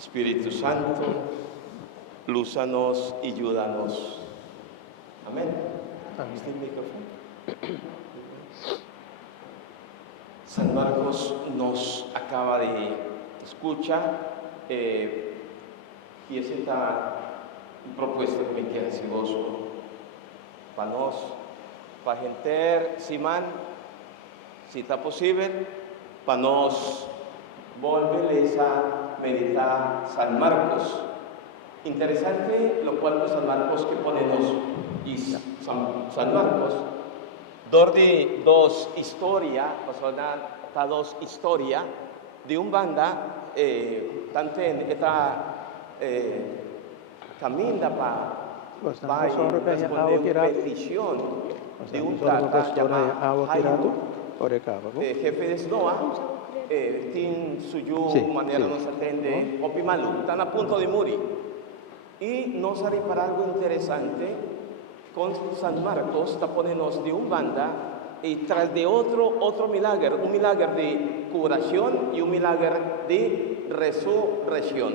Espíritu Santo, lúzanos y ayúdanos. Amén. ¿Está el micrófono? San Marcos nos acaba de escuchar y es esta propuesta que me queda gozo para nos, para gente, Simán, si está posible, para nos volverles a meditar San Marcos. Interesante lo cual San Marcos que ponemos y San Marcos de dos historias, dos historias de un banda tanto en esta camina para responder una petición de un tata llamado Jairo, jefe de SNOA, tiene su manera nos atende Opimalu, están a punto de morir. Y nos hará para algo interesante, con San Marcos está poniéndonos de un banda y tras de otro milagro, un milagro de curación y un milagro de resurrección.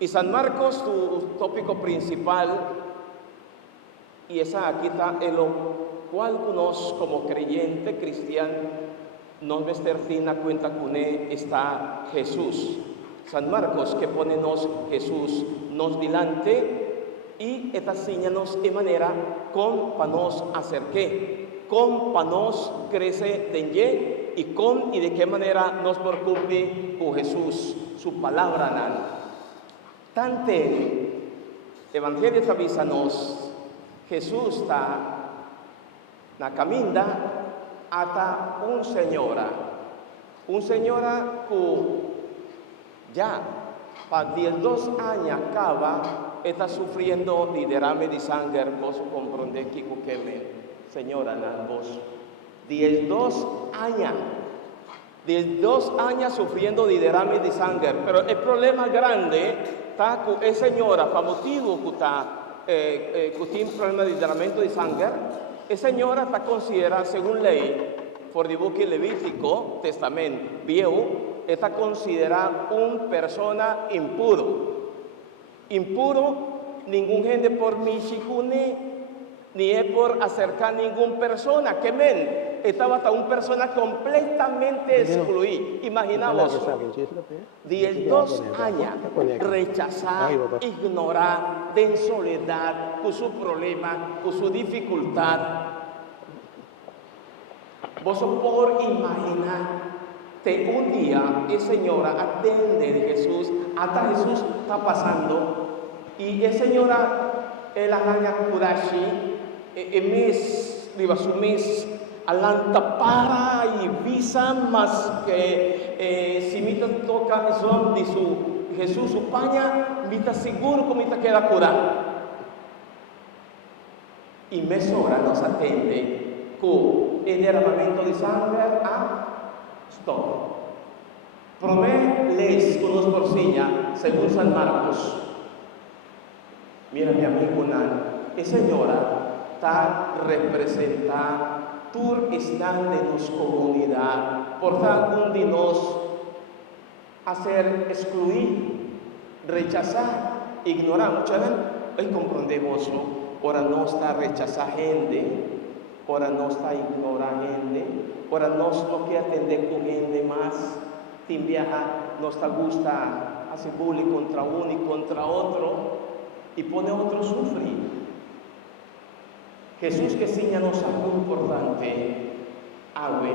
Y San Marcos, su tópico principal, y esa aquí está, en lo cual nos como creyente cristiano, nos vestirtina cuenta con él está Jesús. San Marcos que ponenos Jesús nos delante y esta señanos de manera con para nos acerque, con para nos crece de y con y de qué manera nos preocupe con Jesús, su palabra nan. Tante Evangelio avísanos, Jesús está na caminda hasta un señora que ya para 2 años acaba está sufriendo de derrame de sangre, vos comprendés que señora vos 2 años 2 años sufriendo de derrame de sangre, pero el problema grande está con esa señora, para motivo que está tiene problema de derrame de sangre, esa señora está considerada según ley por el libro Levítico, Testamento Viejo, está considerada una persona impuro. Impuro, ningún gente por michicune, ni es por acercar ninguna persona. Que men, estaba hasta una persona completamente excluida. Imaginamos, 2 años, rechazar, ignorar, en soledad, con su problema, con su dificultad. Vos por imaginar que un día esa señora atende de Jesús, hasta Jesús está pasando, y esa señora, la gana curashi, mes, diva su mes, alanta para y visa más que si me toca son de su Jesús, su paña, me está seguro que me queda curado. Y mesora nos atende con el derramamiento de sangre a stop. Promé les con los porcilla, según San Marcos. Mira mi amigo Nan, esa señora está representada, tú están de nuestra comunidad, por tanto un de nos hacer excluir, rechazar, ignorar. Muchas veces hoy comprendemos, ¿no? Ahora no está rechazar gente, ahora no está ignorar gente, ahora no quiere atender con gente más, sin viajar, no está gusta hacer bullying contra uno y contra otro, y pone a otro sufrir. Jesús que señalamos algo importante, Ave,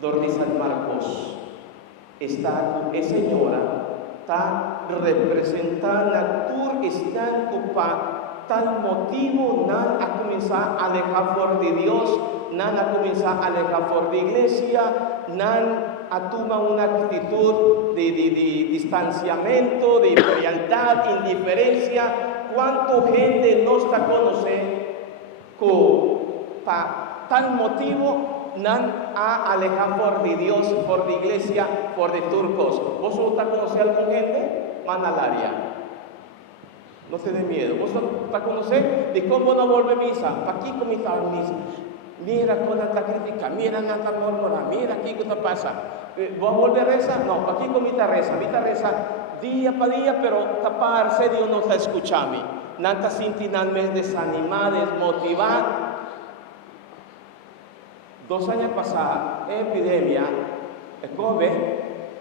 donde San Marcos está con esa señora, está representando la está ocupada. Tal motivo, nada a comenzar a alejar por de Dios, nada a comenzar a alejar por de iglesia, nada a tomar una actitud de distanciamiento, de frialdad, indiferencia. ¿Cuánta gente no está conociendo que para tal motivo nada a alejar por de Dios, por de iglesia, por de turcos? ¿Vos no está conociendo con gente? Manalaria. No te dé miedo. Vos para conocer de cómo no vuelve misa. ¿Para qué comita misa? Mira con la crítica, mira nata murmura, mira aquí qué te pasa. ¿Vos volver a rezar? No, ¿para qué comita reza? Mita reza día para día, pero taparse Dios no está escuchando. Nanta sinti nan mes desanimar, desmotivar. 2 años pasados, epidemia, el COVID,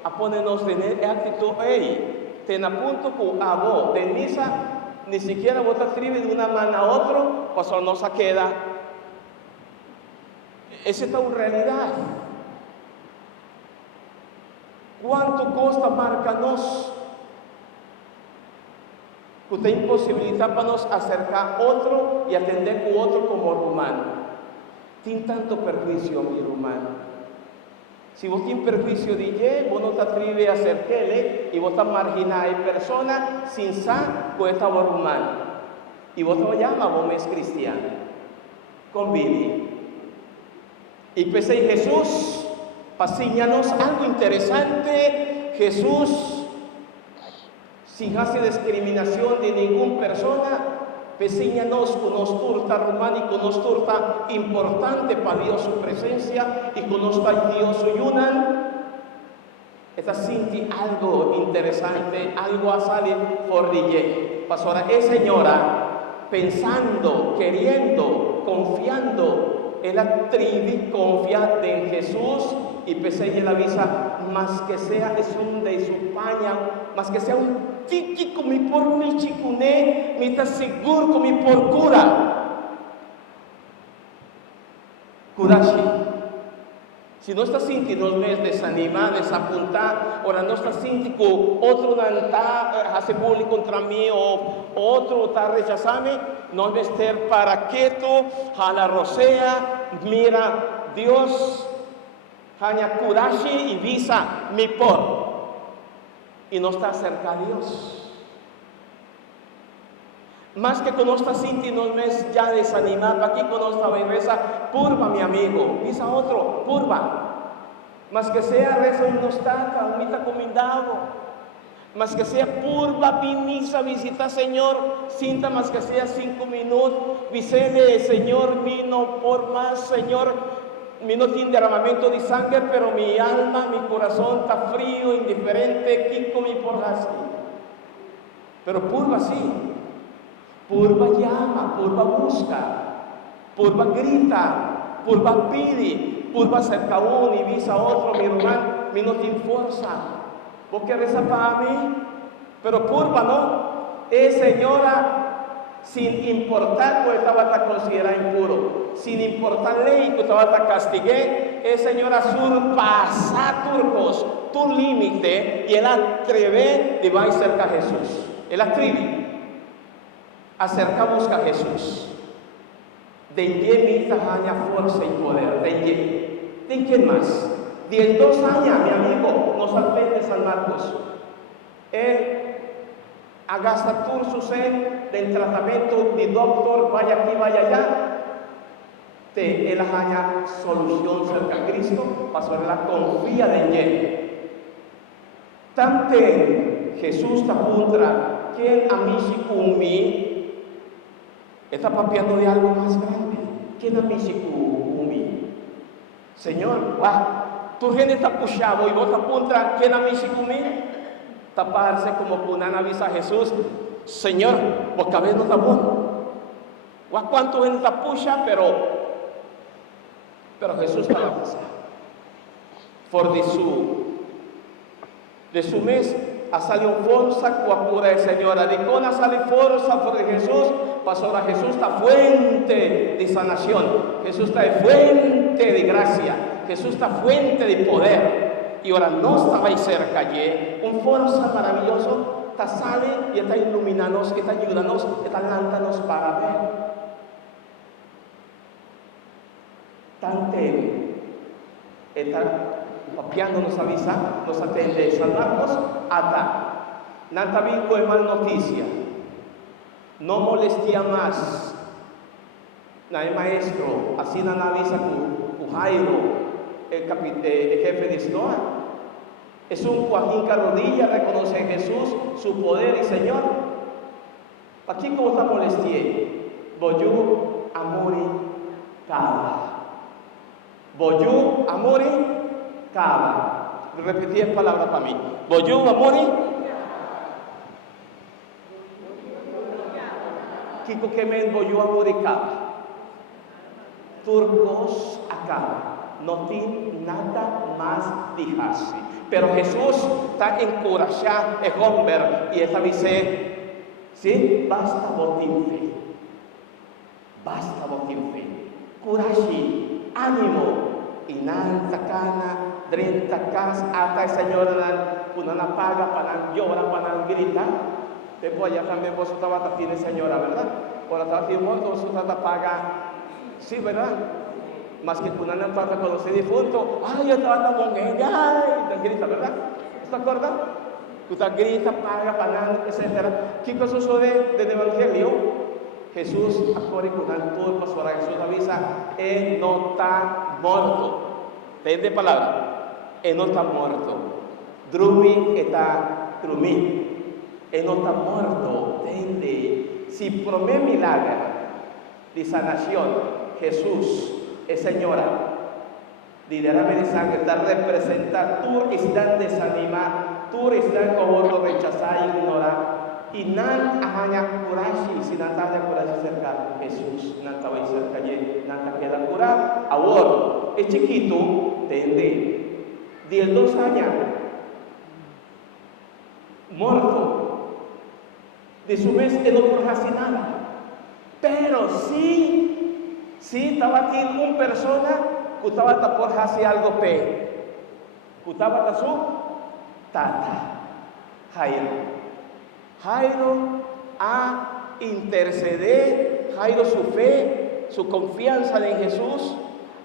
a ponernos en actitud, ten a punto con abo, de misa, ni siquiera vos te atreves de una mano a otro, pues no se queda. Esa es una realidad. ¿Cuánto costa marcarnos? Usted imposibilita para nos acercar a otro y atender con otro como humano. Tiene tanto perjuicio, mi hermano. Si vos tienes perjuicio de vos no te atreves a acercarle y vos te marginás a persona sin sa con esta humano. Y vos te llamas, vos es cristiano. Convive. Y pues Jesús, pasíñanos algo interesante. Jesús, sin hacer discriminación de ninguna persona, pesíñanos con nos turta romana y con nos turta importante para Dios su presencia y con nos Dios su yunan. Está sinti algo interesante, algo a salir por dije. Pastora, señora, pensando, queriendo, confiando, él atribuye confiar en Jesús y pese la visa, más que sea es un de su paña, más que sea un tiki como por mi chicuné, mi está seguro como por cura. Curashi. Si no está sintiendo nos mes desanimar, desapuntar, ahora no está sintiendo otro nanta hace bullying contra mí o otro está rechazando, no es estar para quieto, a la rosea, mira Dios, haña curashi y visa mi por, y no está cerca a Dios. Más que con nuestra Cinti no es ya desanimado, aquí con nuestra reza, purva mi amigo, dice otro, purva. Más que sea reza un nostaca, un mita comendado. Más que sea purva, misa, visita Señor, cinta más que sea 5 minutos, visele Señor, vino por más Señor, mi no tiene derramamiento de sangre, pero mi alma, mi corazón está frío, indiferente, kiko mi por así. Pero purva sí. Purva llama, purva busca, purva grita, purva pide, purva cerca uno y visa a otro, mi hermano, mi no tiene fuerza. ¿Vos querés para mí? Pero purva no, señora, sin importar que estaba a considerar impuro, sin importar ley que estaba a castigué, señora surpasa turcos, tu límite, y él atreve de ir cerca a Jesús. Él atreve. Acercamos a Jesús. Denye mi tajaña fuerza y poder. ¿De quién más? 2 años, mi amigo, nos aprende San Marcos. Él agasta todo su del tratamiento de doctor, vaya aquí, vaya allá. Él haya solución cerca a Cristo, para la confía de él. Tante Jesús te apunta, quien a mí si cumbi, está papeando de algo más grande. ¿Quién a mí si cumbi? Señor, va, tu gente está puchado y vos te apunta, ¿quién a mí si cumbi? Taparse como punana avisa a Jesús, Señor, vos cabez no está bueno. ¿Cuánto gente está pucha? Pero Jesús está la casa. Por de su mes a salido fuerza cuapura de Señora. De cona sale fuerza por de Jesús. Pasó a Jesús está fuente de sanación. Jesús está fuente de gracia. Jesús está fuente de poder. Y ahora no estaba ahí cerca allí. Un fuerza maravilloso. Está sale y está iluminándonos, está ayudándonos, está lántanos para ver. Tante está papiando nos avisa, nos atende San Marcos, ata. Nanta vinco de mal noticia. No molestia más. El maestro, así na avisa con Jairo, el jefe de Snoa. Es un Joaquín Carrodilla, reconoce a Jesús, su poder y Señor. Aquí como está molestia. Boyú, amori, cava. Boyú, amori, cava. Repetí la palabra para mí. Boyú, amori. Kiko kemen boyo amurika. Turcos acá. No tiene nada más dijasi. Pero Jesús está encorajado el hombre y esta dice, sí, basta botín fe. Basta botín fe. Coraje, ánimo. Y nanta cana, drenta cas, ata el Señor una paga para llorar, para gritar. Después allá también vos estaba tiene señora, ¿verdad? Por la tarde vos paga, sí, ¿verdad? Más que una nanta cuando se difunto, ay, yo estaba con ella, ay, te grita, ¿verdad? ¿Te acuerdas? Usted grita, paga, pagan, etc. ¿Qué cosa sucede del Evangelio? Jesús, acorde con el turno, pastora Jesús avisa, Él no está muerto. ¿Entiende palabra? Él no está muerto. Drumi está drumi. Él no está muerto. ¿Entiende? Si promete milagro de sanación, Jesús es Señora. Liderame de sangre, está representar, tú estás desanimado, tú estás como lo rechazar y ignorar. Y nan hanya kurashi, si nan tanya kurashi cerca Jesús, nan tawai cerca ye, nan takeda cura, awor, es chiquito, tende, 2 años, muerto, de su vez él no kurasi nada, pero sí estaba aquí una persona que estaba por hacer algo pe, que estaba su tata, Jairo a interceder, Jairo su fe, su confianza en Jesús,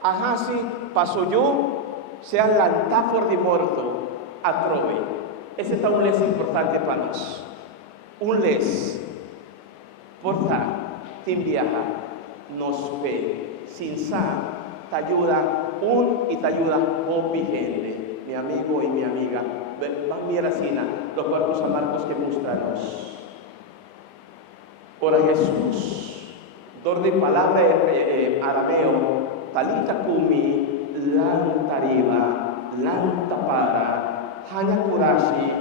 así pasó yo, sea lantáfor de muerto, a trove. Ese es un les importante para nosotros. Un les, porta, tin viaja, nos ve, sin sa, te ayuda y te ayuda con mi gente, mi amigo y mi amiga. Va a mirar así, los cuerpos amargos que mostramos. Ora Jesús, dor de palabra arameo, talita kumi, lanta arriba, lanta para, hanya kurashi,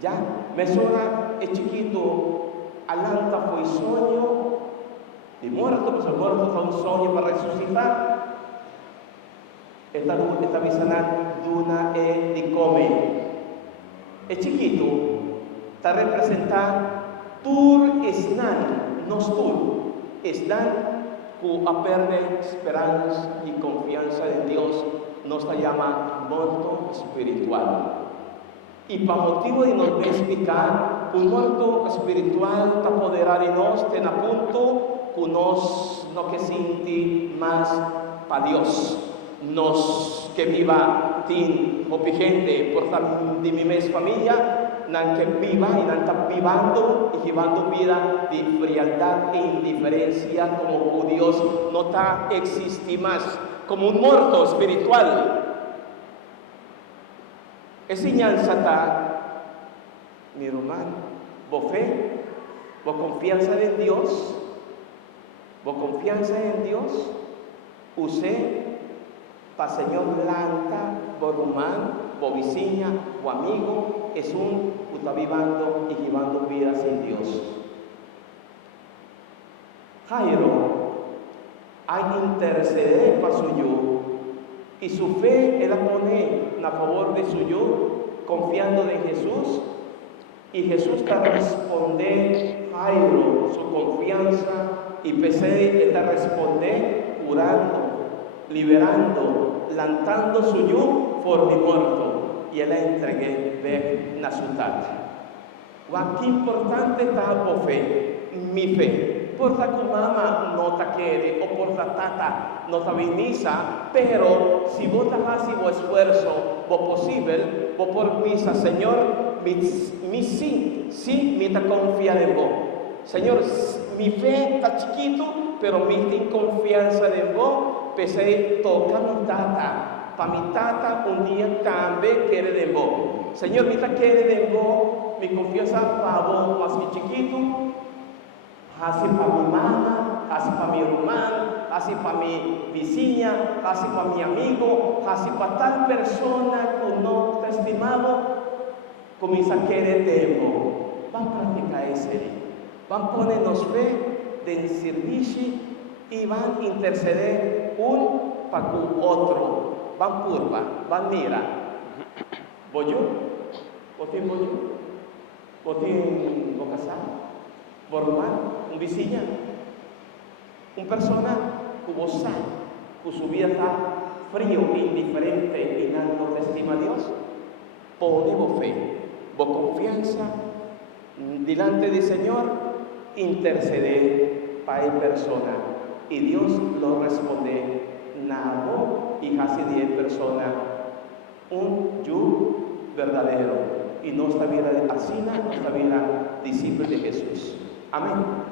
ya, mesora es chiquito, alanta fue sueño, de muerto, pues el muerto fue un sueño para resucitar. Esta visana duna de come. Es chiquito, está representado tur esnan, nos tur, esnan que aperde esperanza y confianza en Dios, nos llama muerto espiritual. Y para motivo de nos explicar, un muerto espiritual está apoderado de nos, ten a punto que nos no que siente más para Dios. Nos que viva tin o gente por de mi mes familia, nan que viva y nan está vivando y llevando vida de frialdad e indiferencia como Dios no está existe más, como un muerto espiritual. Esa enseñanza está, mi hermano, vos fe, vos confianza en Dios, usted para Señor lanta, borumán, boviciña o amigo, es un que está vivando y llevando vida sin Dios. Jairo, hay interceder para su yo, y su fe él la pone a favor de su yo, confiando en Jesús, y Jesús está responde Jairo, su confianza, y pese está responde curando, liberando, lantando su yo por mi muerto, y él la entregué de Nazutat. Qué importante está la fe, mi fe. Por la que mamá no te quiere o por la tata no te viniza, pero si vos te haces vos esfuerzo, vos posible, vos por misa, Señor, mi sí, me te confía en vos. Señor, mi fe está chiquito, pero mi confianza en vos, pese toca mi tata. Para mi tata un día también quiere de vos. Señor, mi tata quiere de vos, mi confianza para vos más que chiquito. Así para mi mamá, así para mi hermano, así para mi vecina, así para mi amigo, así para tal persona que no te estimado, comienza a querer tiempo. Van a practicar ese. Van a ponernos fe del servicio y van a interceder un para otro. Van curva, van mira. ¿Voy yo? ¿Botín voy yo? ¿Botín casar? ¿Bormar? ¿Un vecino? ¿Un persona que vos sabe que su vida está frío, indiferente y no estima a Dios? Ponemos fe, vos confianza delante del Señor, interceder para la persona y Dios lo responde. Nabo y casi 10 personas, un yo verdadero y nuestra vida así, nuestra vida discípulo de Jesús. Amén.